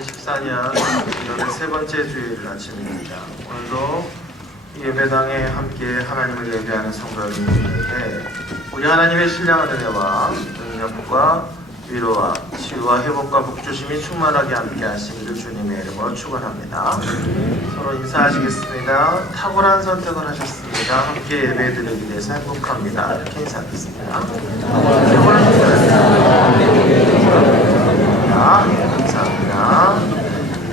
2014년 2월의 세 번째 주일 아침입니다. 오늘도 예배당에 함께 하나님을 예배하는 성도 여러분들에게 우리 하나님의 신령한 은혜와 능력과 위로와 치유와 회복과 복주심이 충만하게 함께 하시기를 주님의 이름으로 축원합니다. 서로 인사하시겠습니다. 탁월한 선택을 하셨습니다. 함께 예배드리기 위해서 행복합니다. 이렇게 인사하겠습니다. 감사합니다.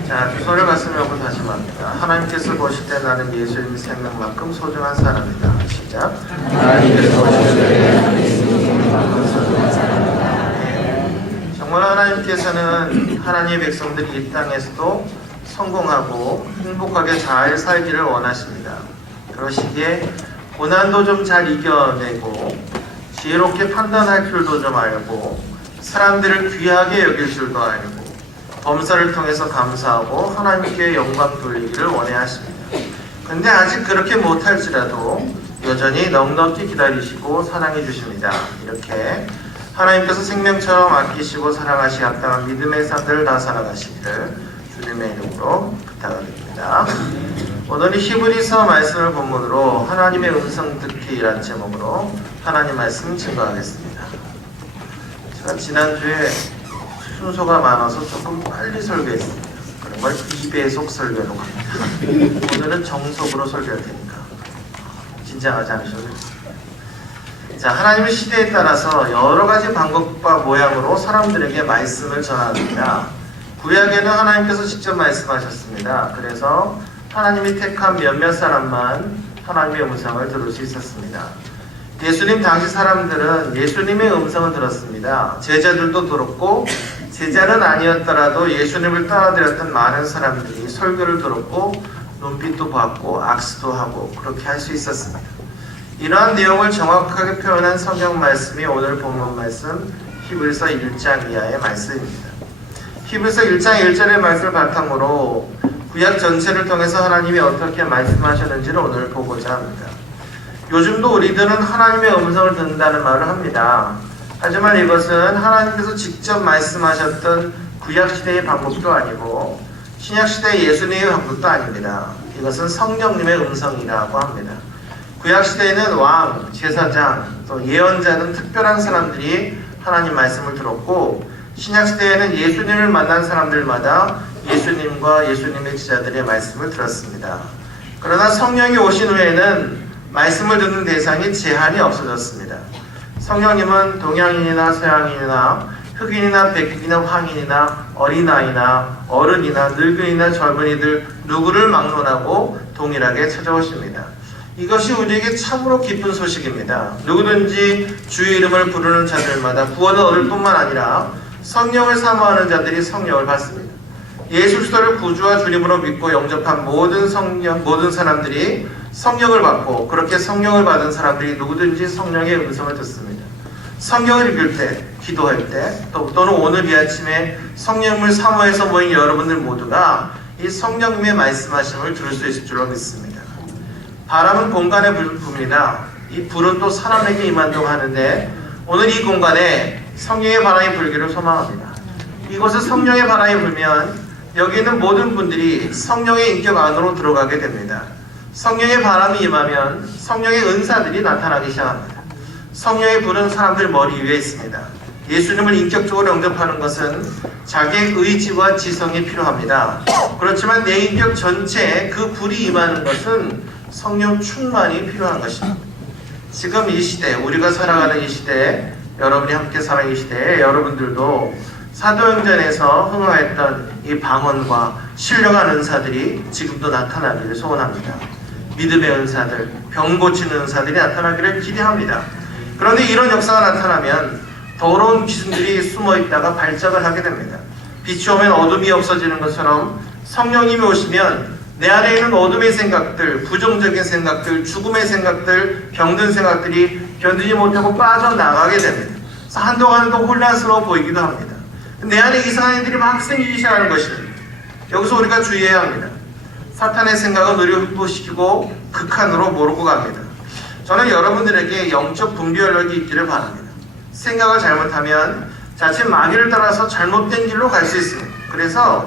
자, 두 손을 가슴에 얹고 다시 말합니다. 하나님께서 보실 때 나는 예수님 생명만큼 소중한 사람이다. 시작. 하나님께서 보실 때 나는 예수님 생명만큼 소중한 사람이다. 정말 하나님께서는 하나님의 백성들이 이 땅에서도 성공하고 행복하게 잘 살기를 원하십니다. 그러시기에 고난도 좀 잘 이겨내고 지혜롭게 판단할 줄도 좀 알고 사람들을 귀하게 여길 줄도 알고 범사를 통해서 감사하고 하나님께 영광 돌리기를 원해 하십니다. 근데 아직 그렇게 못할지라도 여전히 넉넉히 기다리시고 사랑해 주십니다. 이렇게 하나님께서 생명처럼 아끼시고 사랑하시 합당한 믿음의 산들을 다 살아가시기를 주님의 이름으로 부탁드립니다. 오늘 히브리서 말씀을 본문으로 하나님의 음성 듣기라는 제목으로 하나님 말씀 증거하겠습니다. 제가 지난주에 순서가 많아서 조금 빨리 설교했습니다. 그런 걸 2배속 설교로 합니다. 오늘은 정석으로 설교할 테니까 긴장하지 않으셔도 됩니다. 자, 하나님의 시대에 따라서 여러 가지 방법과 모양으로 사람들에게 말씀을 전합니다. 구약에는 하나님께서 직접 말씀하셨습니다. 그래서 하나님이 택한 몇몇 사람만 하나님의 음성을 들을 수 있었습니다. 예수님 당시 사람들은 예수님의 음성을 들었습니다. 제자들도 들었고 제자는 아니었더라도 예수님을 따라드렸던 많은 사람들이 설교를 들었고 눈빛도 봤고 악수도 하고 그렇게 할 수 있었습니다. 이러한 내용을 정확하게 표현한 성경 말씀이 오늘 본문 말씀 히브리서 1장 이하의 말씀입니다. 히브리서 1장 1절의 말씀을 바탕으로 구약 전체를 통해서 하나님이 어떻게 말씀하셨는지를 오늘 보고자 합니다. 요즘도 우리들은 하나님의 음성을 듣는다는 말을 합니다. 하지만 이것은 하나님께서 직접 말씀하셨던 구약시대의 방법도 아니고 신약시대의 예수님의 방법도 아닙니다. 이것은 성령님의 음성이라고 합니다. 구약시대에는 왕, 제사장, 또 예언자 등 특별한 사람들이 하나님 말씀을 들었고 신약시대에는 예수님을 만난 사람들마다 예수님과 예수님의 제자들의 말씀을 들었습니다. 그러나 성령이 오신 후에는 말씀을 듣는 대상이 제한이 없어졌습니다. 성령님은 동양인이나 서양인이나 흑인이나 백인이나 황인이나 어린아이나 어른이나 늙은이나 젊은이들 누구를 막론하고 동일하게 찾아오십니다. 이것이 우리에게 참으로 기쁜 소식입니다. 누구든지 주의 이름을 부르는 자들마다 구원을 얻을 뿐만 아니라 성령을 사모하는 자들이 성령을 받습니다. 예수 그리스도를 구주와 주님으로 믿고 영접한 모든 사람들이 성령을 받고 그렇게 성령을 받은 사람들이 누구든지 성령의 음성을 듣습니다. 성경을 읽을 때, 기도할 때, 또는 오늘 이 아침에 성령을 사모해서 모인 여러분들 모두가 이 성령님의 말씀하심을 들을 수 있을 줄로 믿습니다. 바람은 공간에 불을 붑니다. 이 불은 또 사람에게 임한다고 하는데 오늘 이 공간에 성령의 바람이 불기를 소망합니다. 이곳에 성령의 바람이 불면 여기 있는 모든 분들이 성령의 인격 안으로 들어가게 됩니다. 성령의 바람이 임하면 성령의 은사들이 나타나기 시작합니다. 성령의 불은 사람들 머리 위에 있습니다. 예수님을 인격적으로 영접하는 것은 자기의 의지와 지성이 필요합니다. 그렇지만 내 인격 전체에 그 불이 임하는 것은 성령 충만이 필요한 것입니다. 지금 이 시대, 우리가 살아가는 이 시대에 여러분이 함께 살아가는 이 시대에 여러분들도 사도행전에서 흥하했던 이 방언과 신령한 은사들이 지금도 나타나기를 소원합니다. 믿음의 은사들, 병 고치는 은사들이 나타나기를 기대합니다. 그런데 이런 역사가 나타나면 더러운 기순들이 숨어있다가 발작을 하게 됩니다. 빛이 오면 어둠이 없어지는 것처럼 성령님이 오시면 내 안에 있는 어둠의 생각들, 부정적인 생각들, 죽음의 생각들, 병든 생각들이 견디지 못하고 빠져나가게 됩니다. 그래서 한동안은 또 혼란스러워 보이기도 합니다. 내 안에 이상한 일들이 막 생기기 시작하는 것입니다. 여기서 우리가 주의해야 합니다. 사탄의 생각은 우리를 흡보시키고 극한으로 몰고 갑니다. 저는 여러분들에게 영적 분별력이 있기를 바랍니다. 생각을 잘못하면 자칫 마귀를 따라서 잘못된 길로 갈 수 있습니다. 그래서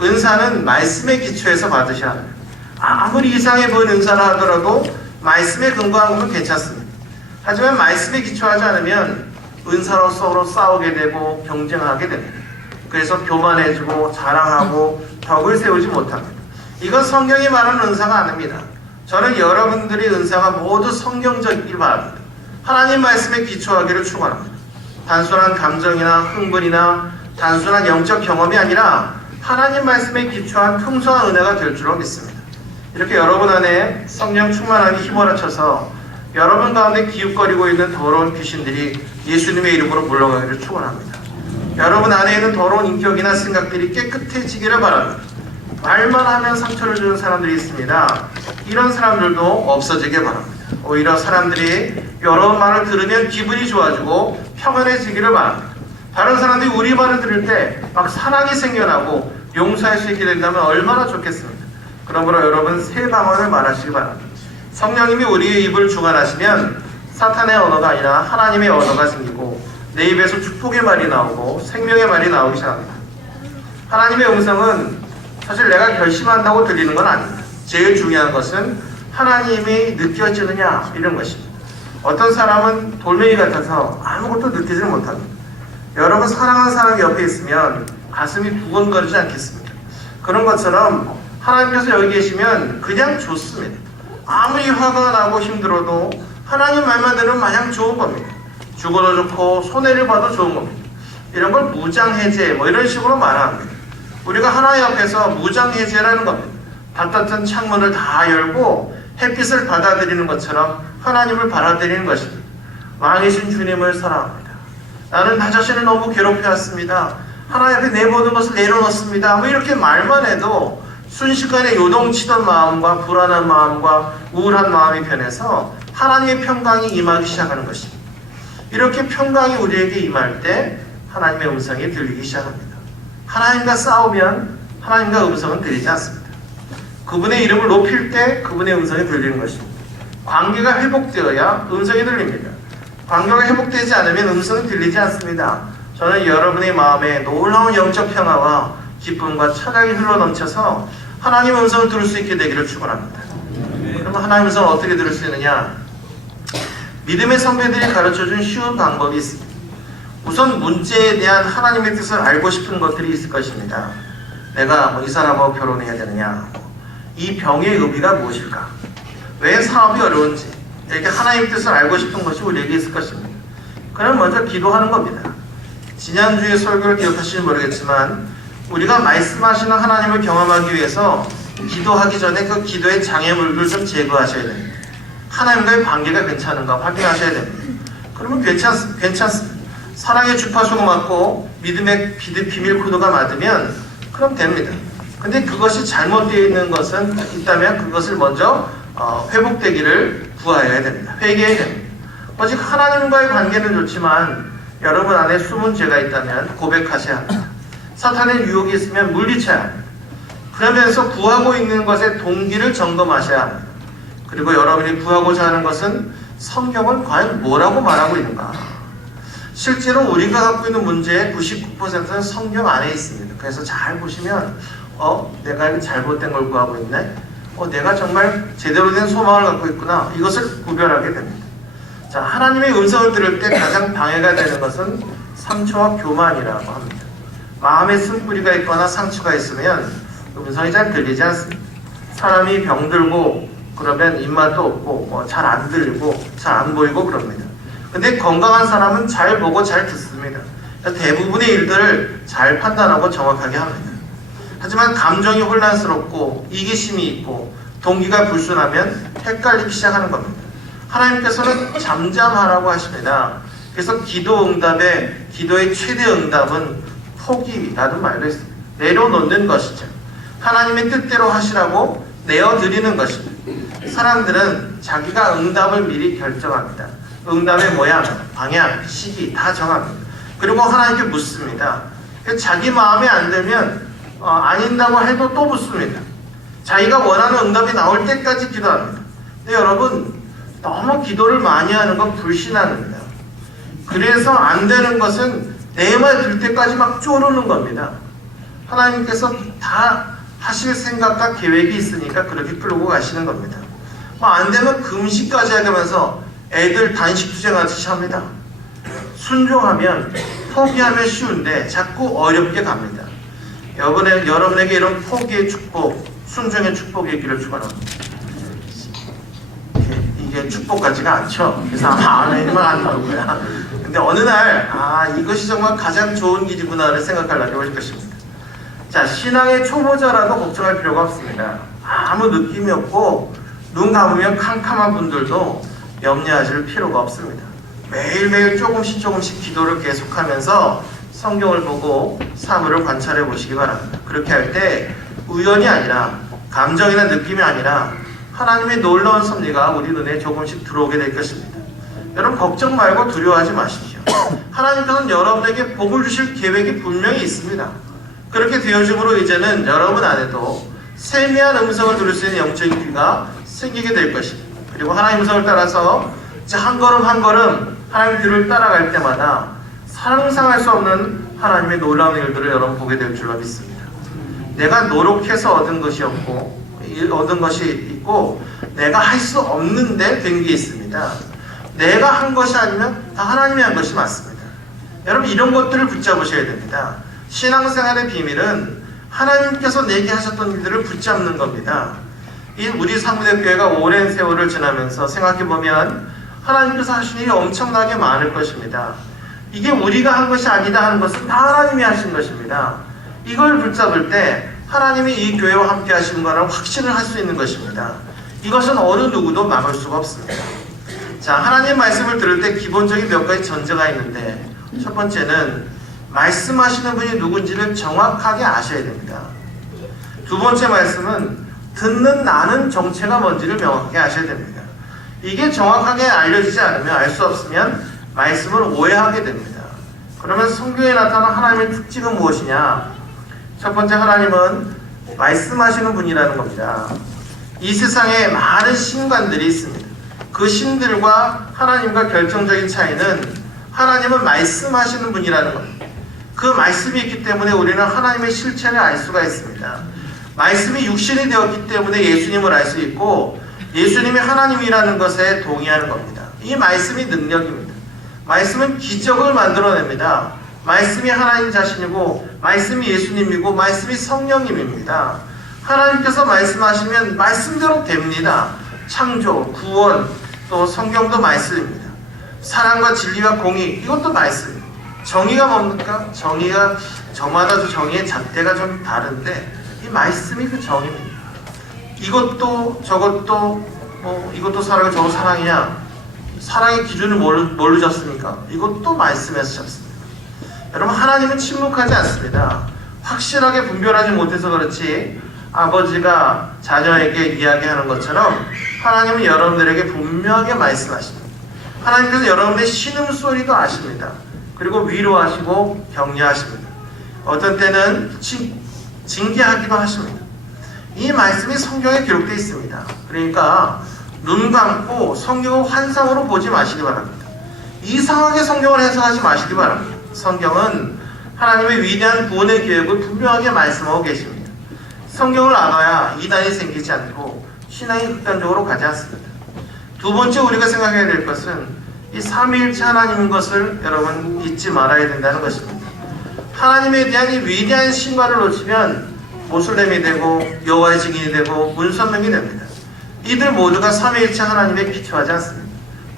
은사는 말씀에 기초해서 받으셔야 합니다. 아무리 이상해 보이는 은사를 하더라도 말씀에 근거한 거면 괜찮습니다. 하지만 말씀에 기초하지 않으면 은사로 서로 싸우게 되고 경쟁하게 됩니다. 그래서 교만해지고 자랑하고 덕을 세우지 못합니다. 이건 성경이 말하는 은사가 아닙니다. 저는 여러분들의 은사가 모두 성경적이길 바랍니다. 하나님 말씀에 기초하기를 축원합니다. 단순한 감정이나 흥분이나 단순한 영적 경험이 아니라 하나님 말씀에 기초한 풍성한 은혜가 될 줄로 믿습니다. 이렇게 여러분 안에 성령 충만함이 휘몰아쳐서 여러분 가운데 기웃거리고 있는 더러운 귀신들이 예수님의 이름으로 물러가기를 축원합니다. 여러분 안에 있는 더러운 인격이나 생각들이 깨끗해지기를 바랍니다. 말만 하면 상처를 주는 사람들이 있습니다. 이런 사람들도 없어지게 바랍니다. 오히려 사람들이 여러분 말을 들으면 기분이 좋아지고 평안해지기를 바랍니다. 다른 사람들이 우리 말을 들을 때 막 사랑이 생겨나고 용서할 수 있게 된다면 얼마나 좋겠습니까? 그러므로 여러분 새 방언을 말하시기 바랍니다. 성령님이 우리의 입을 주관하시면 사탄의 언어가 아니라 하나님의 언어가 생기고 내 입에서 축복의 말이 나오고 생명의 말이 나오기 시작합니다. 하나님의 음성은 사실 내가 결심한다고 들리는 건 아닙니다. 제일 중요한 것은 하나님이 느껴지느냐 이런 것입니다. 어떤 사람은 돌멩이 같아서 아무것도 느끼지 못합니다. 여러분 사랑하는 사람이 옆에 있으면 가슴이 두근거리지 않겠습니까? 그런 것처럼 하나님께서 여기 계시면 그냥 좋습니다. 아무리 화가 나고 힘들어도 하나님 말만 들으면 마냥 좋은 겁니다. 죽어도 좋고 손해를 봐도 좋은 겁니다. 이런 걸 무장해제 뭐 이런 식으로 말합니다. 우리가 하나님 앞에서 무장해제라는 겁니다. 닫혔던 창문을 다 열고 햇빛을 받아들이는 것처럼 하나님을 받아들이는 것입니다. 왕이신 주님을 사랑합니다. 나는 나 자신을 너무 괴롭혀왔습니다. 하나님 앞에 내 모든 것을 내려놓습니다. 뭐 이렇게 말만 해도 순식간에 요동치던 마음과 불안한 마음과 우울한 마음이 변해서 하나님의 평강이 임하기 시작하는 것입니다. 이렇게 평강이 우리에게 임할 때 하나님의 음성이 들리기 시작합니다. 하나님과 싸우면 하나님과 음성은 들리지 않습니다. 그분의 이름을 높일 때 그분의 음성이 들리는 것입니다. 관계가 회복되어야 음성이 들립니다. 관계가 회복되지 않으면 음성은 들리지 않습니다. 저는 여러분의 마음에 놀라운 영적 평화와 기쁨과 차가이 흘러넘쳐서 하나님의 음성을 들을 수 있게 되기를 축원합니다. 그러면 하나님의 음성을 어떻게 들을 수 있느냐? 믿음의 선배들이 가르쳐준 쉬운 방법이 있습니다. 우선 문제에 대한 하나님의 뜻을 알고 싶은 것들이 있을 것입니다. 내가 이 사람하고 결혼해야 되느냐? 이 병의 의미가 무엇일까? 왜 사업이 어려운지 이렇게 하나님의 뜻을 알고 싶은 것이 우리에게 있을 것입니다. 그럼 먼저 기도하는 겁니다. 지난주에 설교를 기억하시는지 모르겠지만 우리가 말씀하시는 하나님을 경험하기 위해서 기도하기 전에 그 기도의 장애물들 좀 제거하셔야 됩니다. 하나님과의 관계가 괜찮은가 확인하셔야 됩니다. 그러면 괜찮습니다. 사랑의 주파수가 맞고 믿음의 비밀 코드가 맞으면 그럼 됩니다. 근데 그것이 잘못되어 있는 것은 있다면 그것을 먼저 회복되기를 구하여야 됩니다. 회개해야 됩니다. 오직 하나님과의 관계는 좋지만 여러분 안에 숨은 죄가 있다면 고백하셔야 합니다. 사탄의 유혹이 있으면 물리쳐야 합니다. 그러면서 구하고 있는 것의 동기를 점검하셔야 합니다. 그리고 여러분이 구하고자 하는 것은 성경은 과연 뭐라고 말하고 있는가? 실제로 우리가 갖고 있는 문제의 99%는 성경 안에 있습니다. 그래서 잘 보시면 내가 이거 잘못된 걸 구하고 있네? 내가 정말 제대로 된 소망을 갖고 있구나. 이것을 구별하게 됩니다. 자, 하나님의 음성을 들을 때 가장 방해가 되는 것은 상처와 교만이라고 합니다. 마음에 쓴뿌리가 있거나 상처가 있으면 음성이 잘 들리지 않습니다. 사람이 병들고 그러면 입맛도 없고 잘 안 들리고 잘 안 보이고 그럽니다. 근데 건강한 사람은 잘 보고 잘 듣습니다. 대부분의 일들을 잘 판단하고 정확하게 합니다. 하지만 감정이 혼란스럽고 이기심이 있고 동기가 불순하면 헷갈리기 시작하는 겁니다. 하나님께서는 잠잠하라고 하십니다. 그래서 기도의 최대 응답은 포기라는 말도 있습니다. 내려놓는 것이죠. 하나님의 뜻대로 하시라고 내어드리는 것입니다. 사람들은 자기가 응답을 미리 결정합니다. 응답의 모양, 방향, 시기 다 정합니다. 그리고 하나님께 묻습니다. 자기 마음에 안 들면 아닌다고 해도 또 묻습니다. 자기가 원하는 응답이 나올 때까지 기도합니다. 근데 여러분 너무 기도를 많이 하는 건 불신앙입니다. 그래서 안 되는 것은 내 말 들 때까지 막 쪼르는 겁니다. 하나님께서 다 하실 생각과 계획이 있으니까 그렇게 끌고 가시는 겁니다. 뭐 안 되면 금식까지 하면서 애들 단식 투쟁하듯이 합니다. 순종하면 포기하면 쉬운데 자꾸 어렵게 갑니다. 여러분에게 이런 포기의 축복, 순종의 축복이 있기를 축원합니다. 이게 축복 같지가 않죠. 그래서 아마 아멘이만 한다고요. 근데 어느 날 이것이 정말 가장 좋은 길이구나를 생각하려게 올 것입니다. 자, 신앙의 초보자라도 걱정할 필요가 없습니다. 아무 느낌이 없고 눈 감으면 캄캄한 분들도 염려하실 필요가 없습니다. 매일매일 조금씩 기도를 계속하면서 성경을 보고 사물을 관찰해 보시기 바랍니다. 그렇게 할 때 우연이 아니라 감정이나 느낌이 아니라 하나님의 놀라운 섭리가 우리 눈에 조금씩 들어오게 될 것입니다. 여러분 걱정 말고 두려워하지 마십시오. 하나님께서는 여러분에게 복을 주실 계획이 분명히 있습니다. 그렇게 되어짐으로 이제는 여러분 안에도 세미한 음성을 들을 수 있는 영적인 귀가 생기게 될 것입니다. 그리고 하나님 음성을 따라서 이제 한 걸음 한 걸음 하나님의 뒤를 따라갈 때마다 상상할 수 없는 하나님의 놀라운 일들을 여러분 보게 될 줄로 믿습니다. 내가 노력해서 얻은 것이 있고 내가 할 수 없는데 된 게 있습니다. 내가 한 것이 아니면 다 하나님이 한 것이 맞습니다. 여러분 이런 것들을 붙잡으셔야 됩니다. 신앙생활의 비밀은 하나님께서 내게 하셨던 일들을 붙잡는 겁니다. 우리 상무대교회가 오랜 세월을 지나면서 생각해보면 하나님께서 하신 일이 엄청나게 많을 것입니다. 이게 우리가 한 것이 아니다 하는 것은 다 하나님이 하신 것입니다. 이걸 붙잡을 때 하나님이 이 교회와 함께 하시는 거라는 확신을 할 수 있는 것입니다. 이것은 어느 누구도 막을 수가 없습니다. 자, 하나님의 말씀을 들을 때 기본적인 몇 가지 전제가 있는데 첫 번째는 말씀하시는 분이 누군지를 정확하게 아셔야 됩니다. 두 번째 말씀은 듣는 나는 정체가 뭔지를 명확하게 아셔야 됩니다. 이게 정확하게 알려지지 않으면 알 수 없으면 말씀을 오해하게 됩니다. 그러면 성경에 나타난 하나님의 특징은 무엇이냐? 첫 번째, 하나님은 말씀하시는 분이라는 겁니다. 이 세상에 많은 신관들이 있습니다. 그 신들과 하나님과 결정적인 차이는 하나님은 말씀하시는 분이라는 겁니다. 그 말씀이 있기 때문에 우리는 하나님의 실체를 알 수가 있습니다. 말씀이 육신이 되었기 때문에 예수님을 알 수 있고 예수님이 하나님이라는 것에 동의하는 겁니다. 이 말씀이 능력입니다. 말씀은 기적을 만들어냅니다. 말씀이 하나님 자신이고 말씀이 예수님이고 말씀이 성령님입니다. 하나님께서 말씀하시면 말씀대로 됩니다. 창조, 구원, 또 성경도 말씀입니다. 사랑과 진리와 공의, 이것도 말씀입니다. 정의가 뭡니까? 정의가 저마다 정의의 잣대가 좀 다른데 이 말씀이 그 정의입니다. 이것도 저것도 이것도 사랑이고 저거 사랑이냐? 사랑의 기준을 뭘로 잡습니까? 이것도 말씀에서 잡습니다. 여러분 하나님은 침묵하지 않습니다. 확실하게 분별하지 못해서 그렇지 아버지가 자녀에게 이야기하는 것처럼 하나님은 여러분들에게 분명하게 말씀하십니다. 하나님께서 여러분의 신음소리도 아십니다. 그리고 위로하시고 격려하십니다. 어떤 때는 징계하기도 하십니다. 이 말씀이 성경에 기록되어 있습니다. 그러니까 눈 감고 성경을 환상으로 보지 마시기 바랍니다. 이상하게 성경을 해석하지 마시기 바랍니다. 성경은 하나님의 위대한 구원의 계획을 분명하게 말씀하고 계십니다. 성경을 알아야 이단이 생기지 않고 신앙이 극단적으로 가지 않습니다. 두 번째 우리가 생각해야 될 것은 이 삼위일체 하나님인 것을 여러분 잊지 말아야 된다는 것입니다. 하나님에 대한 이 위대한 신과를 놓치면 모슬렘이 되고 여호와의 증인이 되고 문선명이 됩니다. 이들 모두가 삼위일체 하나님에 기초하지 않습니다.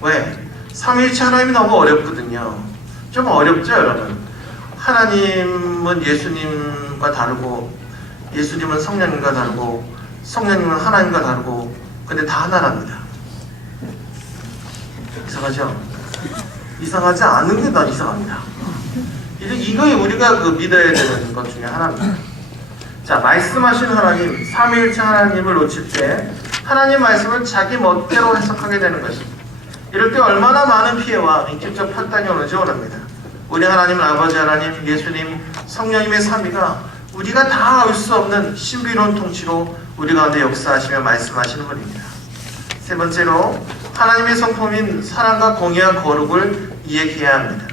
왜? 삼위일체 하나님이 너무 어렵거든요. 좀 어렵죠 여러분? 하나님은 예수님과 다르고 예수님은 성령님과 다르고 성령님은 하나님과 다르고 근데 다 하나랍니다. 이상하죠? 이상하지 않은 게 더 이상합니다. 이거에 우리가 믿어야 되는 것 중에 하나입니다. 자, 말씀하신 하나님, 삼위일체 하나님을 놓칠 때 하나님 말씀을 자기 멋대로 해석하게 되는 것입니다. 이럴 때 얼마나 많은 피해와 인격적 판단이 오는지 모릅니다. 우리 하나님은 아버지 하나님, 예수님, 성령님의 삼위가 우리가 다 알 수 없는 신비로운 통치로 우리 가운데 역사하시며 말씀하시는 분입니다. 세 번째로 하나님의 성품인 사랑과 공의와 거룩을 이해해야 합니다.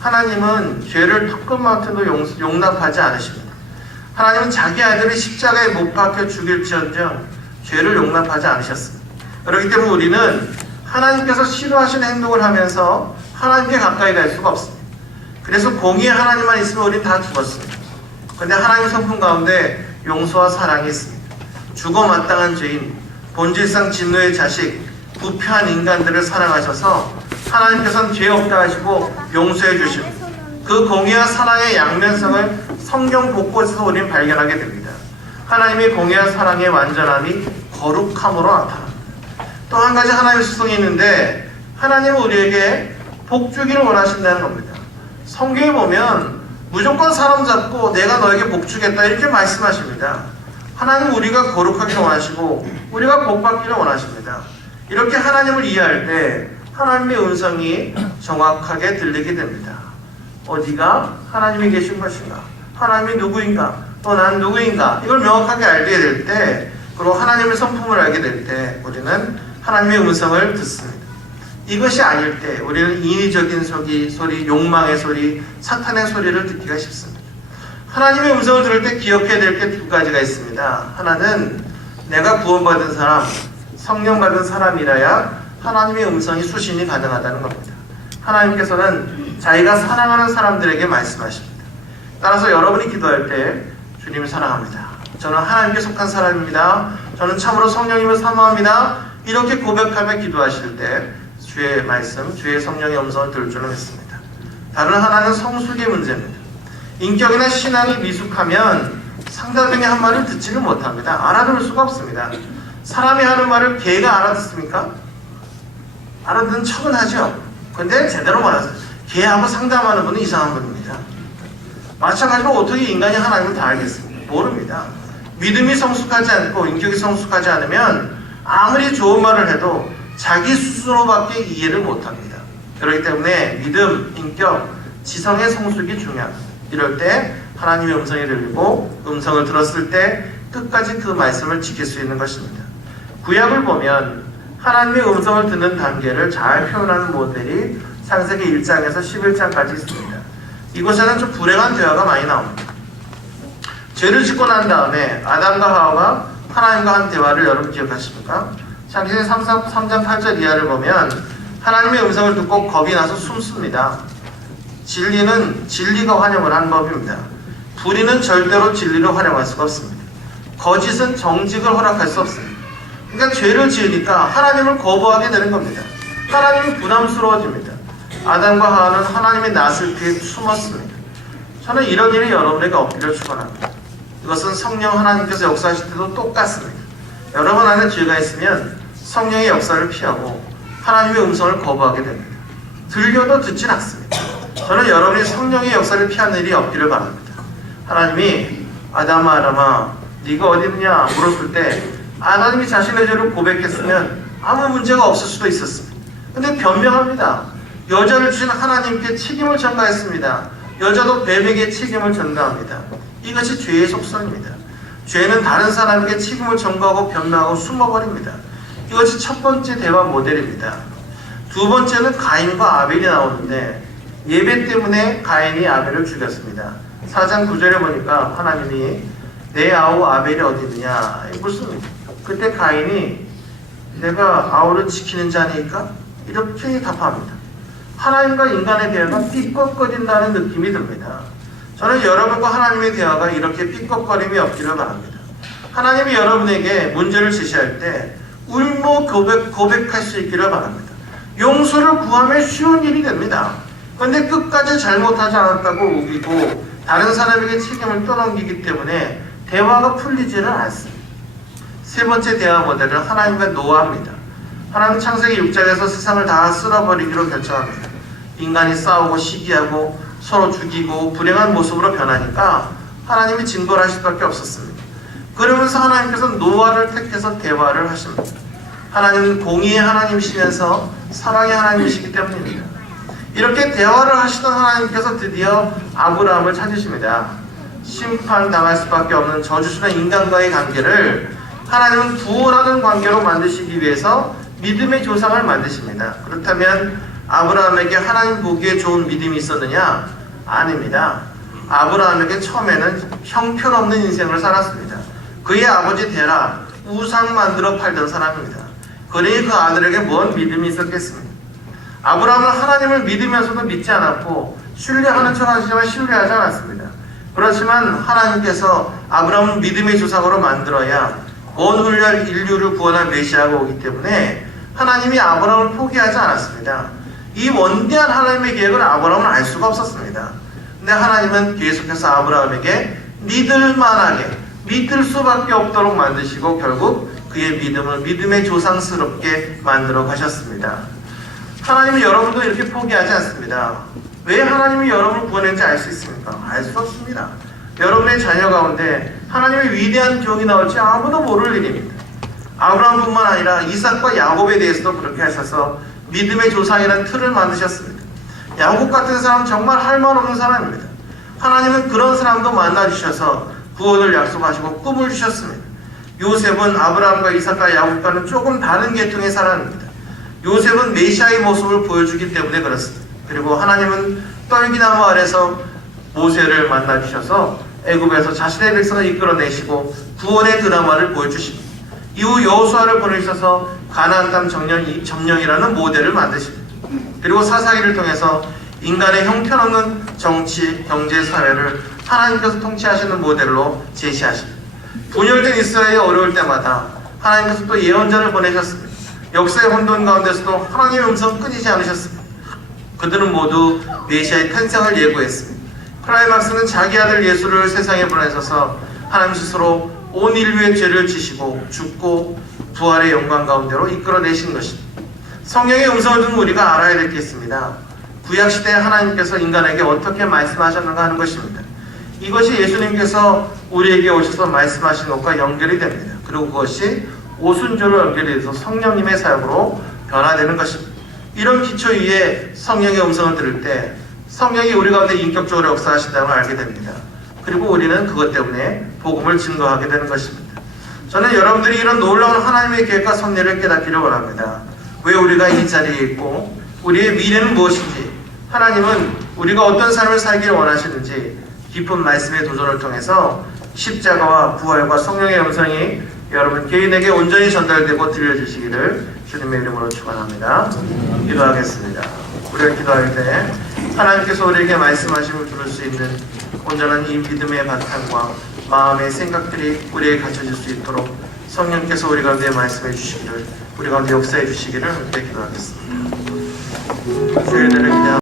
하나님은 죄를 턱끝만큼도 용납하지 않으십니다. 하나님은 자기 아들을 십자가에 못 박혀 죽일지언정 죄를 용납하지 않으셨습니다. 그렇기 때문에 우리는 하나님께서 싫어하시는 행동을 하면서 하나님께 가까이 갈 수가 없습니다. 그래서 공의의 하나님만 있으면 우리는 다 죽었습니다. 그런데 하나님의 성품 가운데 용서와 사랑이 있습니다. 죽어 마땅한 죄인, 본질상 진노의 자식, 부패한 인간들을 사랑하셔서 하나님께서는 죄 없다 하시고 용서해 주시고 그 공의와 사랑의 양면성을 성경 곳곳에서 우리는 발견하게 됩니다. 하나님의 공의와 사랑의 완전함이 거룩함으로 나타납니다. 또 한 가지 하나님의 수성이 있는데 하나님은 우리에게 복 주기를 원하신다는 겁니다. 성경에 보면 무조건 사람 잡고 내가 너에게 복 주겠다 이렇게 말씀하십니다. 하나님은 우리가 거룩하기를 원하시고 우리가 복 받기를 원하십니다. 이렇게 하나님을 이해할 때 하나님의 음성이 정확하게 들리게 됩니다. 어디가 하나님이 계신 것인가? 하나님이 누구인가? 또 난 누구인가? 이걸 명확하게 알게 될 때, 그리고 하나님의 성품을 알게 될 때 우리는 하나님의 음성을 듣습니다. 이것이 아닐 때 우리는 인위적인 소리, 욕망의 소리, 사탄의 소리를 듣기가 쉽습니다. 하나님의 음성을 들을 때 기억해야 될 게 두 가지가 있습니다. 하나는 내가 구원받은 사람, 성령 받은 사람이라야 하나님의 음성이 수신이 가능하다는 겁니다. 하나님께서는 자기가 사랑하는 사람들에게 말씀하십니다. 따라서 여러분이 기도할 때 주님을 사랑합니다. 저는 하나님께 속한 사람입니다. 저는 참으로 성령님을 사모합니다. 이렇게 고백하며 기도하실 때 주의 말씀, 주의 성령의 음성을 들을 줄은 믿습니다. 다른 하나는 성숙의 문제입니다. 인격이나 신앙이 미숙하면 상대방이 한 말을 듣지는 못합니다. 알아들을 수가 없습니다. 사람이 하는 말을 개가 알아듣습니까? 알아듣는 척은 하죠. 근데 제대로 말하세요. 개하고 상담하는 분은 이상한 분입니다. 마찬가지로 어떻게 인간이 하나님을 다 알겠습니까? 모릅니다. 믿음이 성숙하지 않고 인격이 성숙하지 않으면 아무리 좋은 말을 해도 자기 스스로밖에 이해를 못합니다. 그렇기 때문에 믿음, 인격, 지성의 성숙이 중요합니다. 이럴 때 하나님의 음성이 들리고 음성을 들었을 때 끝까지 그 말씀을 지킬 수 있는 것입니다. 구약을 보면 하나님의 음성을 듣는 단계를 잘 표현하는 모델이 창세기 1장에서 11장까지 있습니다. 이곳에는 좀 불행한 대화가 많이 나옵니다. 죄를 짓고 난 다음에 아담과 하와가 하나님과 한 대화를 여러분 기억하십니까? 창세기 3장 8절 이하를 보면 하나님의 음성을 듣고 겁이 나서 숨습니다. 진리는 진리가 활용을 한 법입니다. 불의는 절대로 진리를 활용할 수가 없습니다. 거짓은 정직을 허락할 수 없습니다. 그러니까 죄를 지으니까 하나님을 거부하게 되는 겁니다. 하나님이 부담스러워집니다. 아담과 하와는 하나님의 낯을 피해 숨었습니다. 저는 이런 일이 여러분에게 없기를 축원합니다. 이것은 성령 하나님께서 역사하실 때도 똑같습니다. 여러분 안에 죄가 있으면 성령의 역사를 피하고 하나님의 음성을 거부하게 됩니다. 들려도 듣진 않습니다. 저는 여러분이 성령의 역사를 피하는 일이 없기를 바랍니다. 하나님이 아담아 네가 어디 있느냐 물었을 때 아담이 자신의 죄를 고백했으면 아무 문제가 없을 수도 있었습니다. 근데 변명합니다. 여자를 주신 하나님께 책임을 전가했습니다. 여자도 뱀에게 책임을 전가합니다. 이것이 죄의 속성입니다. 죄는 다른 사람에게 책임을 전가하고 변명하고 숨어버립니다. 이것이 첫 번째 대화 모델입니다. 두 번째는 가인과 아벨이 나오는데 예배 때문에 가인이 아벨을 죽였습니다. 4장 9절에 보니까 하나님이 내 아우 아벨이 어디 있느냐 묻습니다. 그때 가인이 내가 아우를 지키는 자니까 이렇게 답합니다. 하나님과 인간의 대화가 삐걱거린다는 느낌이 듭니다. 저는 여러분과 하나님의 대화가 이렇게 삐걱거림이 없기를 바랍니다. 하나님이 여러분에게 문제를 제시할 때 울며 고백할 수 있기를 바랍니다. 용서를 구하면 쉬운 일이 됩니다. 그런데 끝까지 잘못하지 않았다고 우기고 다른 사람에게 책임을 떠넘기기 때문에 대화가 풀리지는 않습니다. 세 번째 대화 모델은 하나님과 노아입니다. 하나님은 창세기 6장에서 세상을 다 쓸어버리기로 결정합니다. 인간이 싸우고 시기하고 서로 죽이고 불행한 모습으로 변하니까 하나님이 징벌 하실 수밖에 없었습니다. 그러면서 하나님께서 노아를 택해서 대화를 하십니다. 하나님은 공의의 하나님이시면서 사랑의 하나님이시기 때문입니다. 이렇게 대화를 하시던 하나님께서 드디어 아브라함을 찾으십니다. 심판당할 수밖에 없는 저주스러운 인간과의 관계를 하나님은 구원하는 관계로 만드시기 위해서 믿음의 조상을 만드십니다. 그렇다면 아브라함에게 하나님 보기에 좋은 믿음이 있었느냐? 아닙니다. 아브라함에게 처음에는 형편없는 인생을 살았습니다. 그의 아버지 데라 우상 만들어 팔던 사람입니다. 그러니 그 아들에게 뭔 믿음이 있었겠습니까? 아브라함은 하나님을 믿으면서도 믿지 않았고 신뢰하는 척 하시지만 신뢰하지 않았습니다. 그렇지만 하나님께서 아브라함을 믿음의 조상으로 만들어야 온 인류를 구원할 메시아가 오기 때문에 하나님이 아브라함을 포기하지 않았습니다. 이 원대한 하나님의 계획을 아브라함은 알 수가 없었습니다. 근데 하나님은 계속해서 아브라함에게 믿을만하게 믿을 수밖에 없도록 만드시고 결국 그의 믿음을 믿음의 조상스럽게 만들어 가셨습니다. 하나님은 여러분도 이렇게 포기하지 않습니다. 왜 하나님이 여러분을 구원했는지 알 수 있습니까? 알 수 없습니다. 여러분의 자녀 가운데 하나님의 위대한 기억이 나올지 아무도 모를 일입니다. 아브라함뿐만 아니라 이삭과 야곱에 대해서도 그렇게 하셔서 믿음의 조상이라는 틀을 만드셨습니다. 야곱 같은 사람은 정말 할 말 없는 사람입니다. 하나님은 그런 사람도 만나주셔서 구원을 약속하시고 꿈을 주셨습니다. 요셉은 아브라함과 이삭과 야곱과는 조금 다른 계통의 사람입니다. 요셉은 메시아의 모습을 보여주기 때문에 그렇습니다. 그리고 하나님은 떨기나무 아래서 모세를 만나주셔서 애굽에서 자신의 백성을 이끌어내시고 구원의 드라마를 보여주십니다. 이후 여호수아를 보내주셔서 가나안 땅 점령이라는 모델을 만드십니다. 그리고 사사기를 통해서 인간의 형편없는 정치, 경제, 사회를 하나님께서 통치하시는 모델로 제시하십니다. 분열된 이스라엘이 어려울 때마다 하나님께서 또 예언자를 보내셨습니다. 역사의 혼돈 가운데서도 하나님의 음성 끊이지 않으셨습니다. 그들은 모두 메시아의 탄생을 예고했습니다. 클라이막스는 자기 아들 예수를 세상에 보내셔서 하나님 스스로 온 인류의 죄를 지시고 죽고 부활의 영광 가운데로 이끌어내신 것입니다. 성령의 음성을 듣는 우리가 알아야 될 게 있습니다. 구약시대에 하나님께서 인간에게 어떻게 말씀하셨는가 하는 것입니다. 이것이 예수님께서 우리에게 오셔서 말씀하신 것과 연결이 됩니다. 그리고 그것이 오순절로 연결이 돼서 성령님의 사역으로 변화되는 것입니다. 이런 기초 위에 성령의 음성을 들을 때 성령이 우리 가운데 인격적으로 역사하신다는 걸 알게 됩니다. 그리고 우리는 그것 때문에 복음을 증거하게 되는 것입니다. 저는 여러분들이 이런 놀라운 하나님의 계획과 섭리를 깨닫기를 원합니다. 왜 우리가 이 자리에 있고 우리의 미래는 무엇인지, 하나님은 우리가 어떤 삶을 살기를 원하시는지 깊은 말씀의 도전을 통해서 십자가와 부활과 성령의 음성이 여러분 개인에게 온전히 전달되고 들려주시기를 주님의 이름으로 축원합니다. 기도하겠습니다. 우리가 기도할 때 하나님께서 우리에게 말씀하심을 들을 수 있는 온전한 이 믿음의 바탕과 마음의 생각들이 우리에게 갖춰질 수 있도록 성령께서 우리 가운데 말씀해 주시기를, 우리 가운데 역사해 주시기를 함께 기도하겠습니다. 저희들을